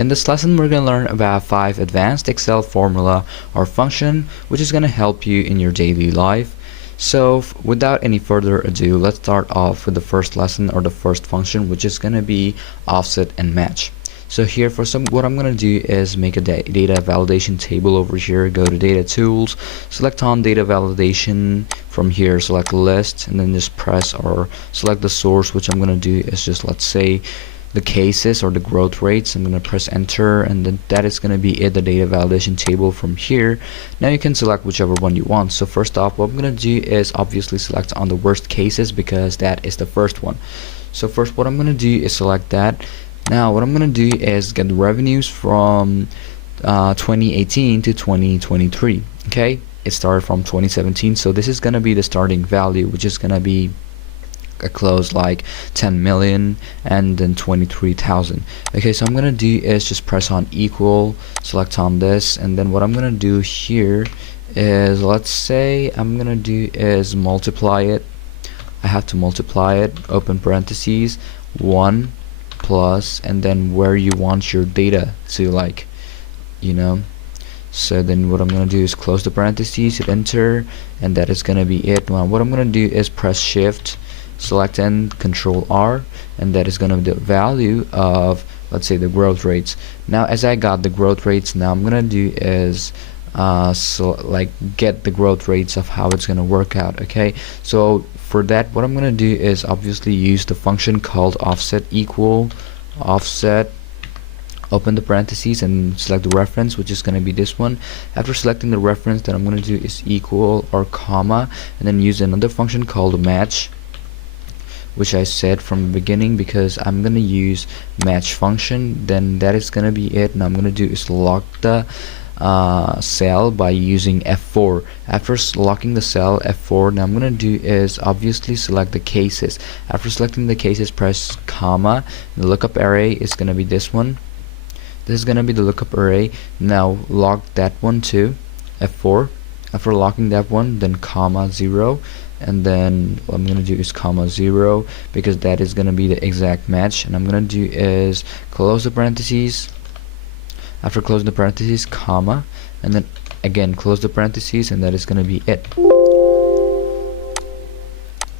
In this lesson, we're going to learn about 5 advanced Excel formula or function which is going to help you in your daily life. So without any further ado, let's start off with the first lesson or the first function, which is going to be offset and match. So here what I'm going to do is make a data validation table over here. Go to data tools, select on data validation. From here select list, and then just press or select the source, which I'm going to do is just, let's say, the cases or the growth rates. I'm going to press enter, and then that is going to be it, the data validation table. From here now you can select whichever one you want. So first off, what I'm going to do is obviously select on the worst cases because that is the first one. So first what I'm going to do is select that. Now what I'm going to do is get the revenues from 2018 to 2023. Okay, it started from 2017, so this is going to be the starting value, which is going to be a close like 10 million and then 23,000. Okay, so I'm gonna do is just press on equal, select on this, and then what I'm gonna do here is, let's say I'm gonna do is multiply it. I have to multiply it, open parentheses, 1 plus, and then where you want your data to, like, you know. So then what I'm gonna do is close the parentheses, hit enter, and that is gonna be it. Now what I'm gonna do is press shift, select and control R, and that is going to be the value of, let's say, the growth rates. Now as I got the growth rates, now I'm gonna do is get the growth rates of how it's gonna work out. Okay, so for that what I'm gonna do is obviously use the function called offset equal offset, open the parentheses and select the reference, which is going to be this one. After selecting the reference, then I'm going to do is equal or comma, and then use another function called match, which I said from the beginning because I'm gonna use match function. Then that is gonna be it. Now I'm gonna do is lock the cell by using F4. After locking the cell, F4, now I'm gonna do is obviously select the cases. After selecting the cases, press comma. The lookup array is gonna be this one. This is gonna be the lookup array. Now lock that one too, F4. After locking that one, then comma 0, and then what I'm gonna do is comma 0 because that is gonna be the exact match. And I'm gonna do is close the parentheses. After closing the parentheses, comma, and then again close the parentheses, and that is gonna be it.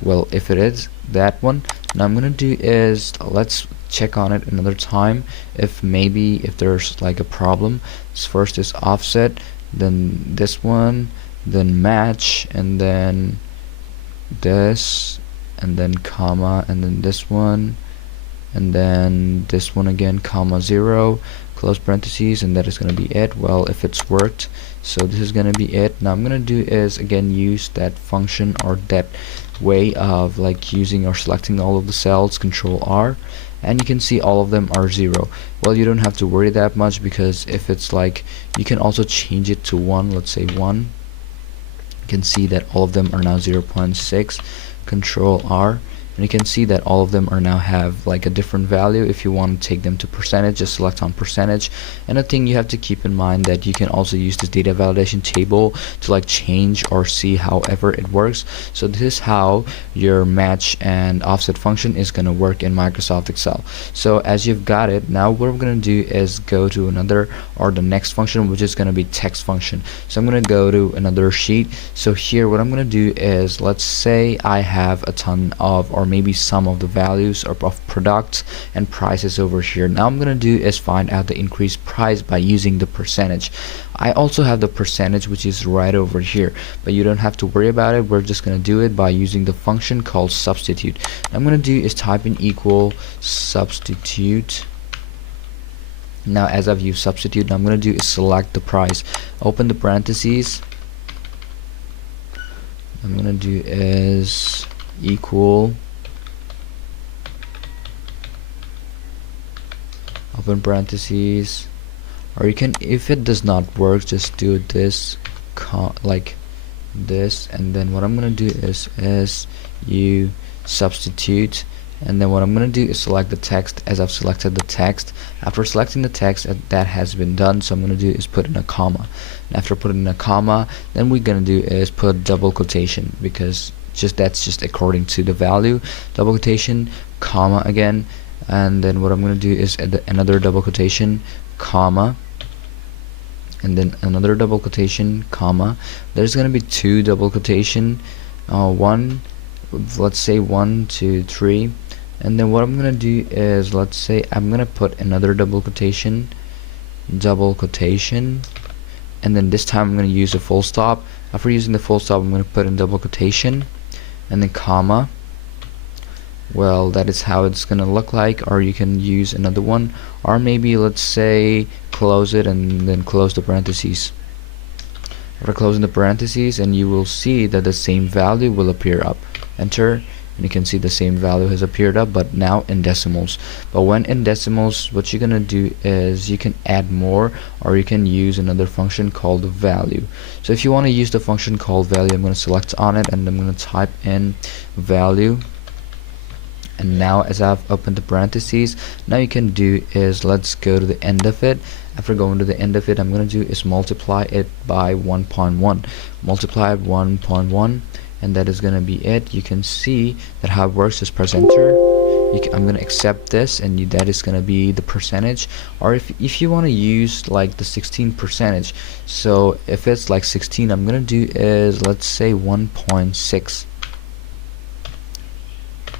Well, if it is that one, now I'm gonna do is, let's check on it another time if there's like a problem. First is offset, then this one, then match, and then this, and then comma, and then this one, and then this one again, comma 0, close parentheses, and that is going to be it. Well, if it's worked, so this is going to be it. Now I'm going to do is again use that function or that way of like using or selecting all of the cells, control R, and you can see all of them are 0. Well, you don't have to worry that much because if it's like, you can also change it to 1, let's say 1. You can see that all of them are now 0.6, control R, and you can see that all of them are now have like a different value. If you want to take them to percentage, just select on percentage. And a thing you have to keep in mind that you can also use this data validation table to like change or see however it works. So this is how your match and offset function is going to work in Microsoft Excel. So as you've got it, now what we're going to do is go to another or the next function, which is going to be text function. So I'm going to go to another sheet. So here what I'm going to do is, let's say I have a ton of, or maybe some of the values of products and prices over here. Now I'm gonna do is find out the increased price by using the percentage. I also have the percentage, which is right over here, but you don't have to worry about it. We're just gonna do it by using the function called substitute. I'm gonna do is type in equal substitute. Now as I've used substitute, now I'm gonna do is select the price, open the parentheses. I'm gonna do is equal, open parentheses, or you can, if it does not work, just do this like this, and then what I'm gonna do is you substitute, and then what I'm gonna do is select the text as I've selected the text. After selecting the text, that has been done, so I'm gonna do is put in a comma, and after putting in a comma, then we're gonna do is put double quotation because that's just according to the value, double quotation, comma again, and then what I'm going to do is add another double quotation, comma, and then another double quotation, comma. There's gonna be two double quotation, one, let's say 1 2 3, and then what I'm gonna do is, let's say I'm gonna put another double quotation, and then this time I'm gonna use a full stop. After using the full stop, I'm gonna put in double quotation and then comma. Well, that is how it's gonna look like. Or you can use another one, or maybe let's say close it and then close the parentheses. After closing the parentheses, and you will see that the same value will appear up. Enter, and you can see the same value has appeared up, but now in decimals. But when in decimals, what you're gonna do is you can add more, or you can use another function called value. So if you want to use the function called value, I'm gonna select on it and I'm gonna type in value. And now as I've opened the parentheses, now you can do is, let's go to the end of it. After going to the end of it, I'm going to do is multiply it by 1.1. Multiply it 1.1, and that is going to be it. You can see that how it works. Is press enter. I'm going to accept this, and that is going to be the percentage. Or if you want to use like the 16 percentage, so if it's like 16, I'm going to do is, let's say 1.6.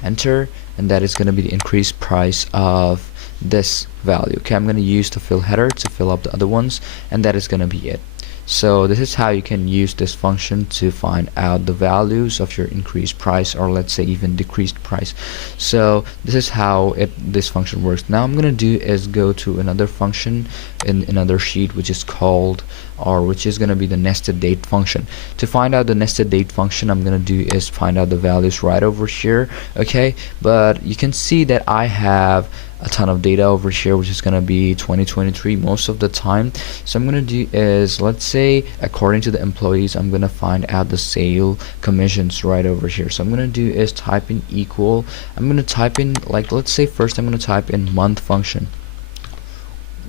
Enter, and that is going to be the increased price of this value. Okay, I'm going to use the fill header to fill up the other ones, and that is going to be it. So this is how you can use this function to find out the values of your increased price, or let's say even decreased price. So this is how this function works. Now I'm gonna do is go to another function in another sheet, which is called, or which is gonna be the nested date function. To find out the nested date function, I'm gonna do is find out the values right over here. Okay, but you can see that I have a ton of data over here, which is gonna be 2023 most of the time. So I'm gonna do is, let's say according to the employees, I'm gonna find out the sale commissions right over here. So I'm gonna do is type in equal. I'm gonna type in, like, let's say first I'm gonna type in month function.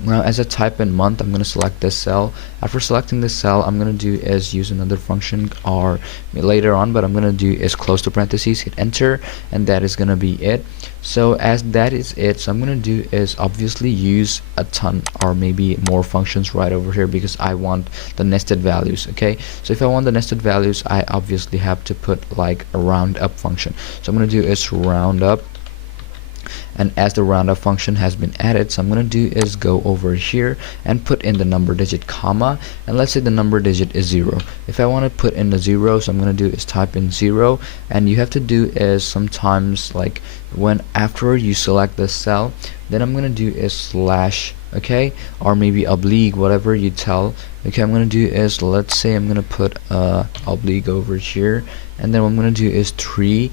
Now as I type in month, I'm going to select this cell. After selecting this cell, I'm going to do is use another function, or later on, but I'm going to do is close the parentheses, hit enter, and that is going to be it. So as that is it, so I'm going to do is obviously use a ton or maybe more functions right over here, because I want the nested values. Okay, so if I want the nested values, I obviously have to put like a roundup function. So I'm going to do is roundup. And as the roundup function has been added, so I'm going to do is go over here and put in the number digit comma, and let's say the number digit is 0. If I want to put in the 0, so I'm going to do is type in 0, and you have to do is sometimes, like when after you select this cell, then I'm going to do is slash, okay, or maybe oblique, whatever you tell. Okay, I'm going to do is, let's say I'm going to put oblique over here, and then what I'm going to do is 3,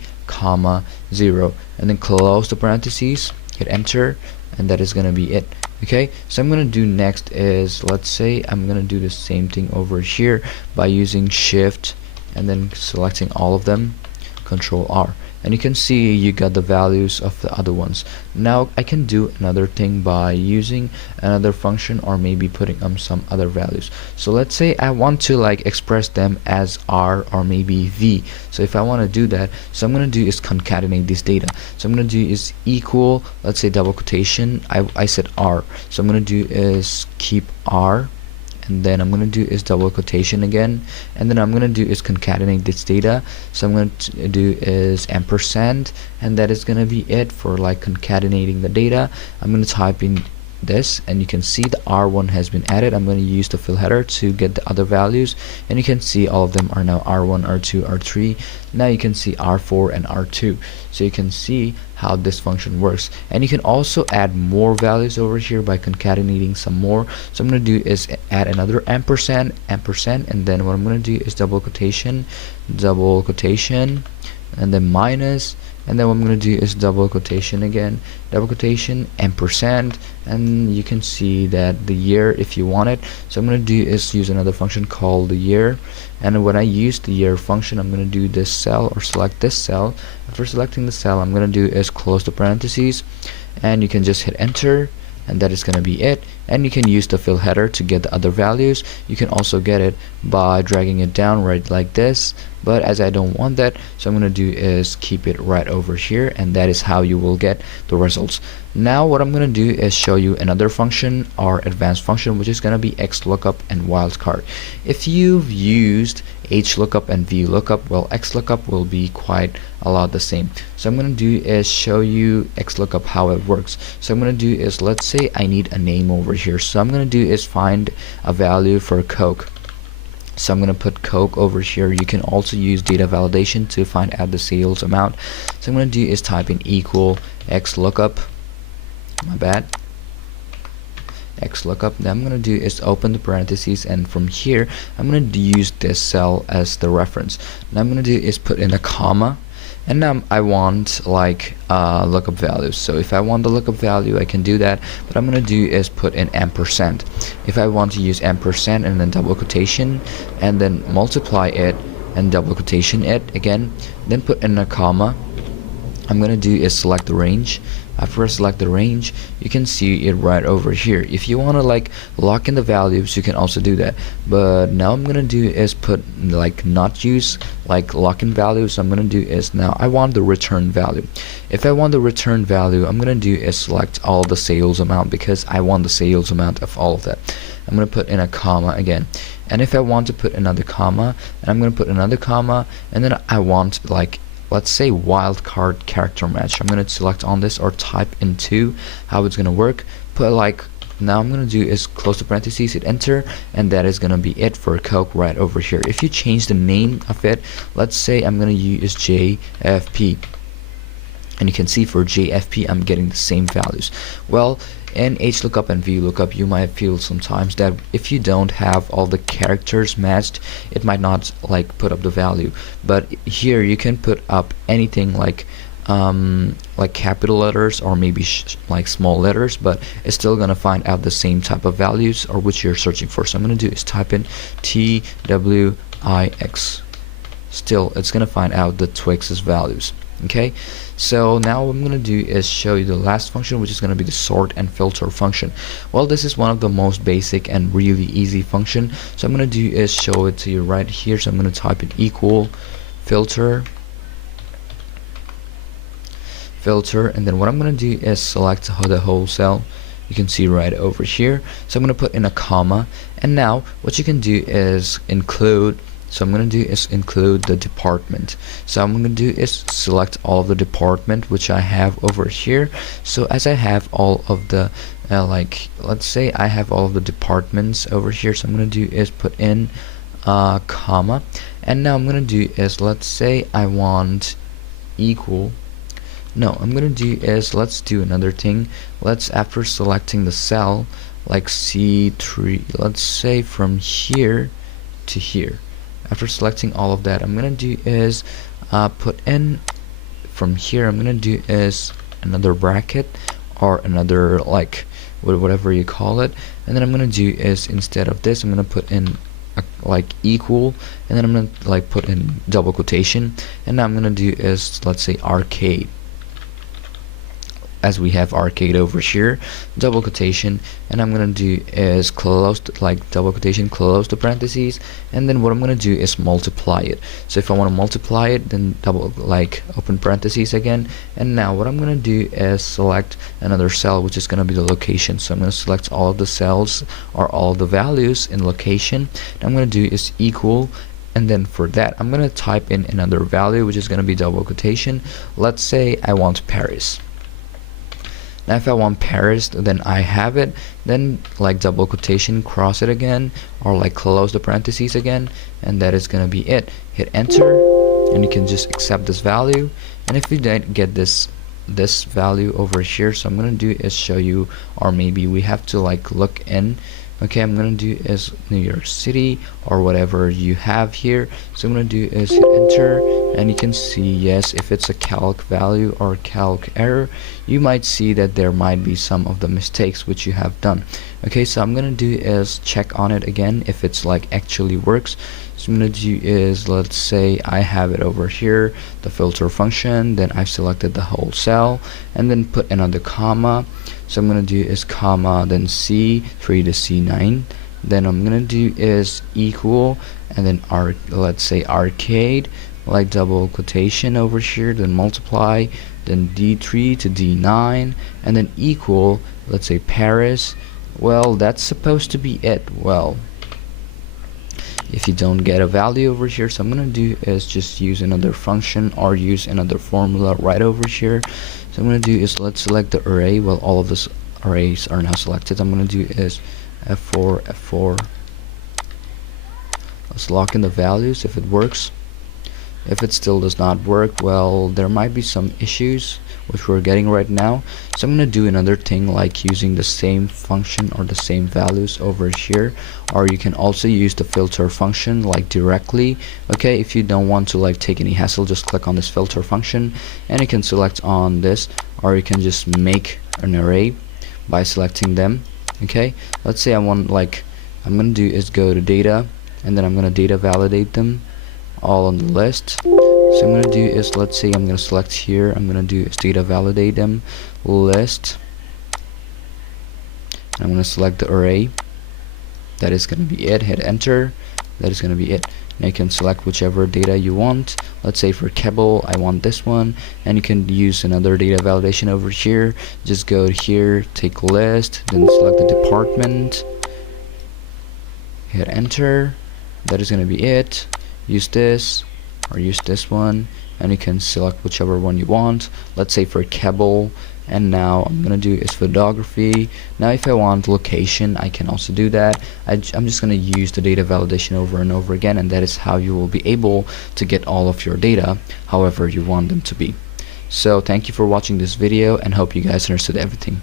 0, and then close the parentheses, hit enter, and that is going to be it. Okay, so I'm going to do next is, let's say I'm going to do the same thing over here by using shift and then selecting all of them, Control R, and you can see you got the values of the other ones. Now I can do another thing by using another function, or maybe putting some other values. So let's say I want to like express them as R or maybe V. So if I want to do that, so I'm going to do is concatenate this data. So I'm going to do is equal, let's say double quotation, I said R, so I'm going to do is keep R, and then I'm going to do is double quotation again, and then I'm going to do is concatenate this data. So I'm going to do is ampersand, and that is going to be it for like concatenating the data. I'm going to type in this, and you can see the R1 has been added. I'm going to use the fill header to get the other values, and you can see all of them are now R1, R2, R3. Now you can see R4 and R2. So you can see how this function works, and you can also add more values over here by concatenating some more. So I'm going to do is add another ampersand, and then what I'm going to do is double quotation, and then minus, and then what I'm going to do is double quotation again, double quotation, ampersand, and you can see that the year if you want it. So I'm going to do is use another function called the year, and when I use the year function, I'm going to do this cell or select this cell. After selecting the cell, I'm going to do is close the parentheses, and you can just hit enter, and that is going to be it. And you can use the fill header to get the other values. You can also get it by dragging it down right like this, but as I don't want that, so I'm gonna do is keep it right over here, and that is how you will get the results. Now what I'm gonna do is show you another function, or advanced function, which is gonna be XLOOKUP and wildcard. If you've used HLOOKUP and VLOOKUP, well, XLOOKUP will be quite a lot the same. So I'm gonna do is show you XLOOKUP how it works. So I'm gonna do is, let's say I need a name over here, so I'm gonna do is find a value for Coke. So I'm gonna put Coke over here. You can also use data validation to find out the sales amount. So I'm gonna do is type in equal XLOOKUP, my bad, XLOOKUP. Then I'm gonna do is open the parentheses, and from here I'm gonna use this cell as the reference. Now I'm gonna do is put in a comma, and now I want like lookup values. So if I want the lookup value, I can do that, but I'm gonna do is put in ampersand. If I want to use ampersand and then double quotation and then multiply it and double quotation it again, then put in a comma, I'm gonna do is select the range. After I select the range, you can see it right over here. If you want to like lock in the values, you can also do that, but now I'm gonna do is put like not use like lock in values. So I'm gonna do is, now I want the return value. If I want the return value, I'm gonna do is select all the sales amount, because I want the sales amount of all of that. I'm gonna put in a comma again, and if I want to put another comma, and I'm gonna put another comma, and then I want like, let's say wildcard character match. I'm gonna select on this or type into how it's gonna work. Put like, now I'm gonna do is close the parentheses, hit enter, and that is gonna be it for Coke right over here. If you change the name of it, let's say I'm gonna use JFP, and you can see for JFP I'm getting the same values. Well, in HLOOKUP and VLOOKUP, you might feel sometimes that if you don't have all the characters matched, it might not like put up the value. But here you can put up anything like capital letters or maybe like small letters, but it's still gonna find out the same type of values or which you're searching for. So I'm gonna do is type in TWIX. Still, it's gonna find out the Twix's values. Okay, so now what I'm gonna do is show you the last function, which is gonna be the sort and filter function. Well, this is one of the most basic and really easy function. So I'm gonna do is show it to you right here. So I'm gonna type in equal filter, and then what I'm gonna do is select the whole cell. You can see right over here. So I'm gonna put in a comma, and now what you can do is include. So I'm going to do is include the department. So I'm going to do is select all of the department which I have over here. So as I have all of the like, let's say I have all of the departments over here, so I'm going to do is put in comma, and now I'm going to do is, let's say I want equal. No, I'm going to do is, let's do another thing. Let's, after selecting the cell like C3, let's say from here to here. After selecting all of that, I'm gonna do is put in from here. I'm gonna do is another bracket or another like whatever you call it, and then I'm gonna do is, instead of this, I'm gonna put in like equal, and then I'm gonna like put in double quotation, and now I'm gonna do is, let's say arcade, as we have arcade over here, double quotation, and I'm gonna do is close like double quotation, close the parentheses, and then what I'm gonna do is multiply it. So if I want to multiply it, then double like open parentheses again, and now what I'm gonna do is select another cell, which is gonna be the location. So I'm gonna select all of the cells or all the values in location, and I'm gonna do is equal, and then for that I'm gonna type in another value, which is gonna be double quotation. Let's say I want Paris. Now if I want Paris, then I have it, then like double quotation, cross it again, or like close the parentheses again, and that is gonna be it. Hit enter, and you can just accept this value. And if you don't get this value over here, so I'm gonna do is show you, or maybe we have to like look in. Okay, I'm gonna do is New York City or whatever you have here. So I'm gonna do is hit enter, and you can see, yes, if it's a calc value or calc error, you might see that there might be some of the mistakes which you have done. Okay, so I'm gonna do is check on it again if it's like actually works. So I'm gonna do is, let's say I have it over here, the filter function, then I've selected the whole cell, and then put another comma. So I'm gonna do is comma, then C3 to C9. then I'm gonna do is equal, and then let's say arcade, like double quotation over here, then multiply, then D3 to D9, and then equal, let's say Paris. Well, that's supposed to be it. Well, if you don't get a value over here, so I'm gonna do is just use another function or use another formula right over here. So I'm gonna do is let's select the array. Well, all of these arrays are now selected. I'm gonna do is F4. Let's lock in the values if it works. If it still does not work, well, there might be some issues which we're getting right now. So I'm gonna do another thing, like using the same function or the same values over here, or you can also use the filter function like directly. Okay, if you don't want to like take any hassle, just click on this filter function and you can select on this, or you can just make an array by selecting them. Okay, let's say I want, like, I'm gonna do is go to data, and then I'm gonna data validate them all on the list. So I'm gonna do is, let's say I'm gonna select here, I'm gonna do is data validate them list, and I'm gonna select the array. That is gonna be it. Hit enter. That is gonna be it. Now you can select whichever data you want. Let's say for cable I want this one, and you can use another data validation over here. Just go here, take list, then select the department, hit enter. That is gonna be it. Use this or use this one, and you can select whichever one you want. Let's say for cable, and now I'm gonna do is photography. Now if I want location, I can also do that. I'm just gonna use the data validation over and over again, and that is how you will be able to get all of your data however you want them to be. So thank you for watching this video, and hope you guys understood everything.